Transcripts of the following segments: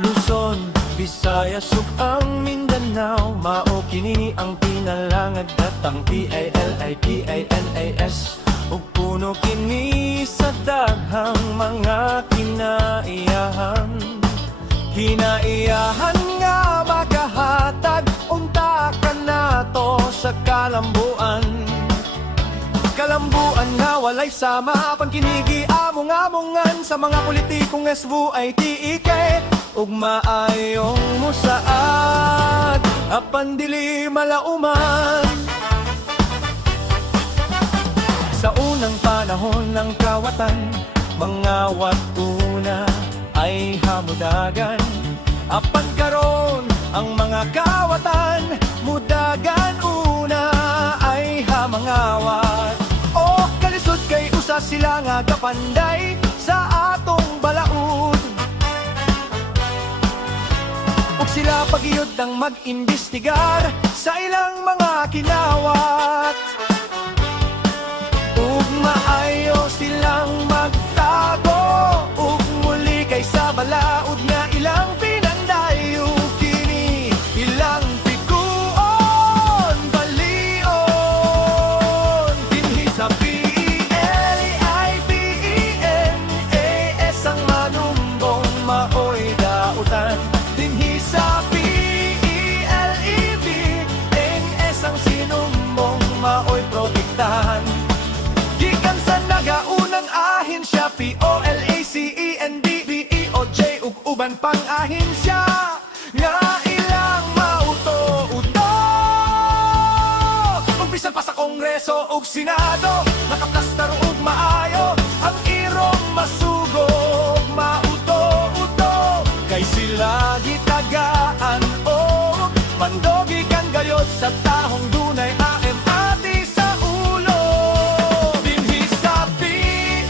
Luzon, Visayas ug ang Mindanao, mao kini ang pinalangad datang PALIPANAS. Ug puno kini sa daghang mga kinaiyahan. Kinaiyahan nga makahatag unta ka nato sa kalambuan. Kalambuan nga walay sama, pangkinigi among-amongan sa mga politikong SVITEK ug maayong musaad apan dili malauman. Sa unang panahon ng kawatan, mga watuna ay hamudagan. Apan karon ang mga kawatan, mudagan una ay hamangawat. O kalisod kay usa sila nga kapanday sa atong balaod. Ug sila pagiyod nang mag-imbestigar sa ilang mga kinawat. Ug maayo silang magtago, ug muli kay sa balaod nga ilang pinandayo. Kini ilang pikuon, balion, dinhi sa PALIPENAS ang manumbong maoy dautan. Dinhi sa PALEBNS ang sinumbong maoy protektahan. Gikan sa nagaunang ahensya, POLACEND, BEOJ ug uban pang ahensya nga ilang mauto-uto. Ug bisan pa sa Kongreso ug Senado, nakaplastar ug maayo ang irong masugod mauto-uto. Kay sila gitagaan o mandogi kan gayot sa tahong dunay ati sa ulo. Dinhi sa PELEPNS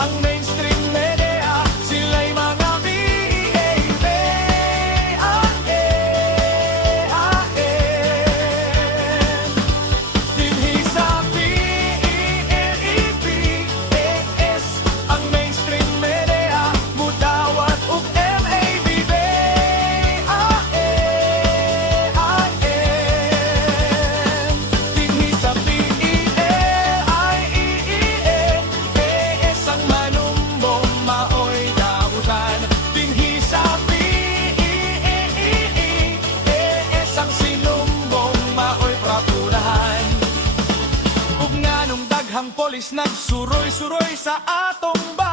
ang mainstream media, sila'y mga BAAN. Dinhi sa PELEPNS ang mainstream media, mudawat ug MABAAN. Dinhi sa PELIENS ang manumbong maoy dautan. Dinhi sa PELEPNS ang sinumbong maoy prapurahan. Ug nganong daghang polis nagsuroy-suroy sa atong bayan.